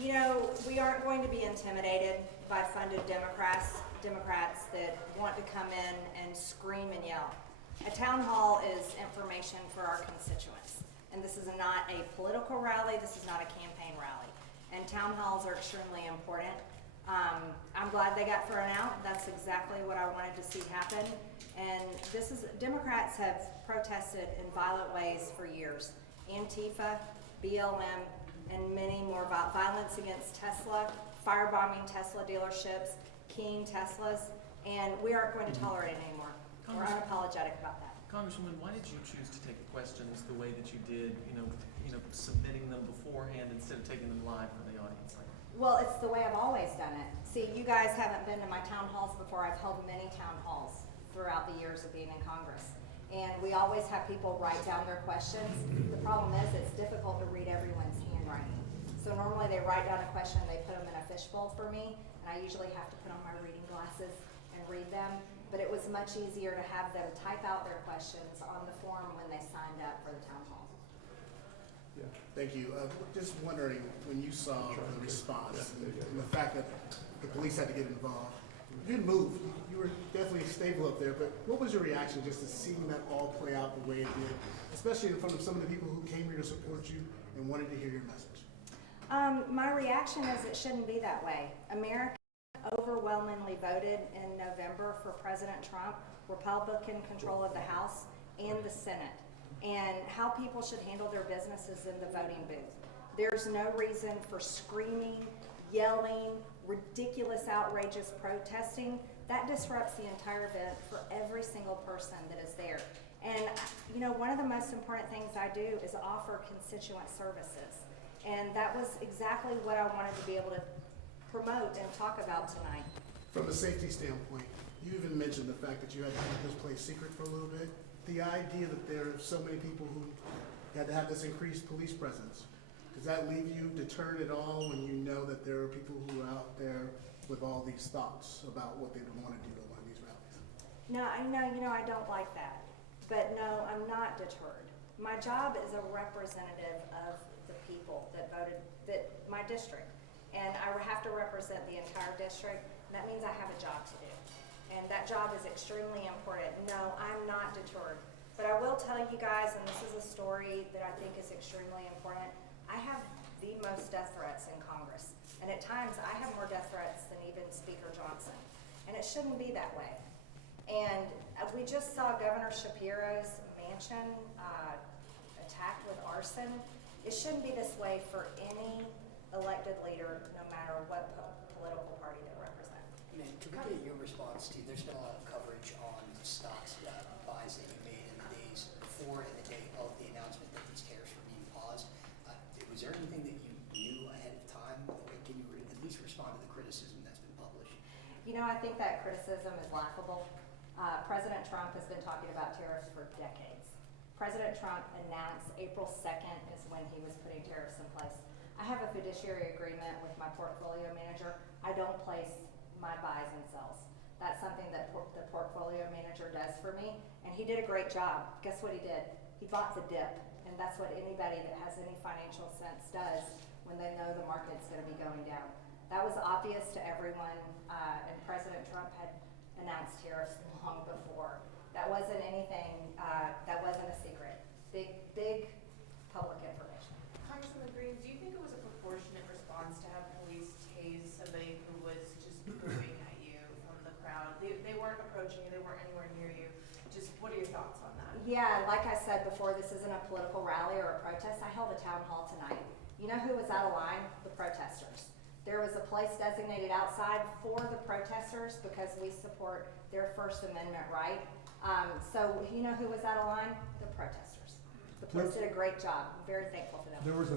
You know, we aren't going to be intimidated by funded Democrats that want to come in and scream and yell. A town hall is information for our constituents. And this is not a political rally, this is not a campaign rally. And town halls are extremely important. I'm glad they got thrown out. That's exactly what I wanted to see happen. And Democrats have protested in violent ways for years. Antifa, BLM, and many more violence against Tesla, firebombing Tesla dealerships, keying Teslas, and we aren't going to tolerate it anymore. We're unapologetic about that. Congresswoman, why did you choose to take the questions the way that you did, submitting them beforehand instead of taking them live for the audience? Well, it's the way I've always done it. See, you guys haven't been to my town halls before. I've held many town halls throughout the years of being in Congress. And we always have people write down their questions. The problem is it's difficult to read everyone's handwriting. So normally they write down a question, they put them in a fishbowl for me, and I usually have to put on my reading glasses and read them. But it was much easier to have them type out their questions on the form when they signed up for the town hall. Yeah, thank you. Just wondering, when you saw the response and the fact that the police had to get involved, you didn't move. You were definitely stable up there, but what was your reaction just to seeing that all play out the way it did, especially in front of some of the people who came here to support you and wanted to hear your message? My reaction is it shouldn't be that way. America overwhelmingly voted in November for President Trump, Republican control of the House and the Senate, and how people should handle their businesses in the voting booth. There's no reason for screaming, yelling, ridiculous, outrageous protesting. That disrupts the entire event for every single person that is there. And one of the most important things I do is offer constituent services. And that was exactly what I wanted to be able to promote and talk about tonight. From a safety standpoint, you even mentioned the fact that you had to keep this place secret for a little bit. The idea that there are so many people who had to have this increased police presence, does that leave you deterred at all when you know that there are people who are out there with all these thoughts about what they would want to do at one of these rallies? No, I don't like that. But no, I'm not deterred. My job is a representative of the people that voted, my district. And I have to represent the entire district, and that means I have a job to do. And that job is extremely important. No, I'm not deterred. But I will tell you guys, and this is a story that I think is extremely important, I have the most death threats in Congress. And at times, I have more death threats than even Speaker Johnson. And it shouldn't be that way. And we just saw Governor Shapiro's mansion attacked with arson. It shouldn't be this way for any elected leader, no matter what political party they represent. Could we get your response to, there's been a lot of coverage on the stocks buys that you made in the days before and the day of the announcement that these tariffs were being paused. Was there anything that you knew ahead of time? Can you at least respond to the criticism that's been published? I think that criticism is laughable. President Trump has been talking about tariffs for decades. President Trump announced April 2nd is when he was putting tariffs in place. I have a fiduciary agreement with my portfolio manager. I don't place my buys and sells. That's something that the portfolio manager does for me, and he did a great job. Guess what he did? He bought the dip, and that's what anybody that has any financial sense does when they know the market's going to be going down. That was obvious to everyone, and President Trump had announced tariffs long before. That wasn't anything, that wasn't a secret. Big public information. Congresswoman Greene, do you think it was a proportionate response to have police tase somebody who was just moving at you from the crowd? They weren't approaching you, they weren't anywhere near you. Just what are your thoughts on that? Yeah, like I said before, this isn't a political rally or a protest. I held a town hall tonight. You know who was out of line? The protesters. There was a place designated outside for the protesters because we support their First Amendment right. So you know who was out of line? The protesters. The police did a great job. I'm very thankful for them. There was a